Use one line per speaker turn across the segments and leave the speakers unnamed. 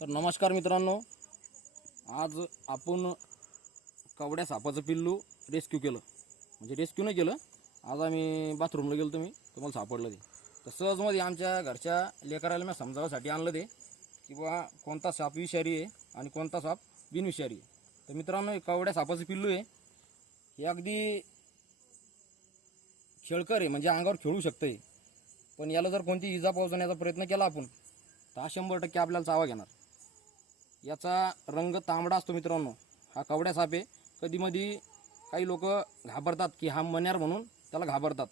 तर नमस्कार मित्रांनो. आज आपण कवड्या सापाचं पिल्लू रेस्क्यू केलं. म्हणजे रेस्क्यू नाही केलं. आज आम्ही बाथरूमला गेलो तुम्ही तुम्हाला सापडलं ते. तर सहजमध्ये आमच्या घरच्या लेकराला मी समजावासाठी आणलं ते. की बा कोणता साप विषारी आहे आणि कोणता साप बिनविषारी आहे. तर मित्रांनो हे कवड्या सापाचं पिल्लू आहे. हे अगदी खेळकर आहे. म्हणजे अंगावर खेळू शकतं हे पण याला जर कोणती इजा पोहोचवण्याचा प्रयत्न केला आपण तर हा शंभर टक्के आपल्याला चावा घेणार. याचा रंग तांबडा असतो मित्रांनो. हा कवड्या साप आहे. कधीमधी काही लोक घाबरतात की हा मन्यार म्हणून त्याला घाबरतात.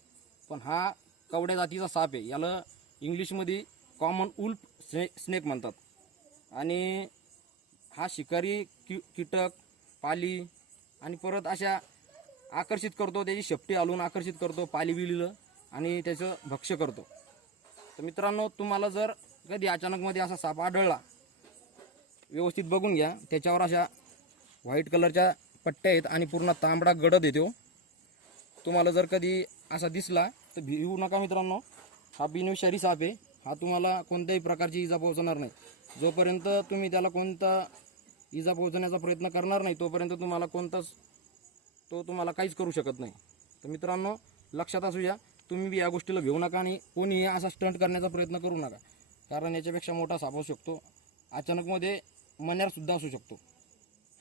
पण हा कवड्या जातीचा साप आहे. याला इंग्लिशमध्ये कॉमन उल्फ स्ने स्नेक म्हणतात. आणि हा शिकारी कि कीटक पाली आणि परत अशा आकर्षित करतो. त्याची शेपटी आलून आकर्षित करतो. पाली विलीलं आणि त्याचं भक्ष्य करतो. तर मित्रांनो तुम्हाला जर कधी अचानकमध्ये असा साप आढळला व्यवस्थित बघून घ्या. त्याच्यावर अशा व्हाईट कलरच्या पट्ट्या आहेत आणि पूर्ण तांबडा गडद येतो. तुम्हाला जर कधी असा दिसला तर भिवू नका मित्रांनो. हा बिनविषारी साप आहे. हा तुम्हाला कोणत्याही प्रकारची इजा पोहोचणार नाही. जोपर्यंत तुम्ही त्याला कोणता इजा पोहोचण्याचा प्रयत्न करणार नाही तोपर्यंत तुम्हाला कोणताच तो तुम्हाला काहीच करू शकत नाही. तर मित्रांनो लक्षात असू या तुम्ही बी या गोष्टीला भिवू नका आणि कोणीही असा स्टंट करण्याचा प्रयत्न करू नका. कारण याच्यापेक्षा मोठा साप असू शकतो. अचानकमध्ये मन्यारसुद्धा असू शकतो.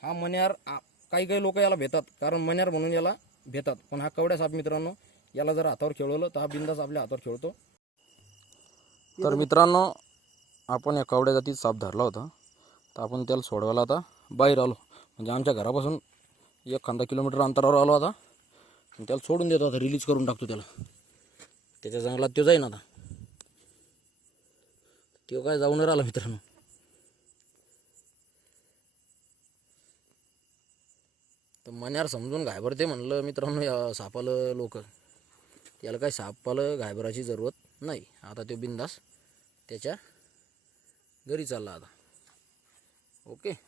हा मन्यार आ- काही काही लोक याला भेतात कारण मन्यार म्हणून याला भेतात पण हा कवड्या साप मित्रांनो याला जर हातावर खेळवलं तर हा बिंदास आपल्या हातावर खेळतो. तर मित्रांनो आपण या कवड्या जातीत साप धरला होता. तर आपण त्याला सोडवायला आता बाहेर आलो. म्हणजे आमच्या घरापासून एक खांदा किलोमीटर अंतरावर आलो आता. आणि त्याला सोडून देतो आता रिलीज करून टाकतो त्याला. त्याच्या जंगलात तो जाईन आता. तो काय जाऊन राहिला मित्रांनो. तर मन्यार समजून घाबरते म्हणलं मित्रांनो या सापाला लोक. त्याला काय सापाला घाबराची जरूरत नाही. आता तो बिंदास त्याच्या घरी चालला आता. ओके?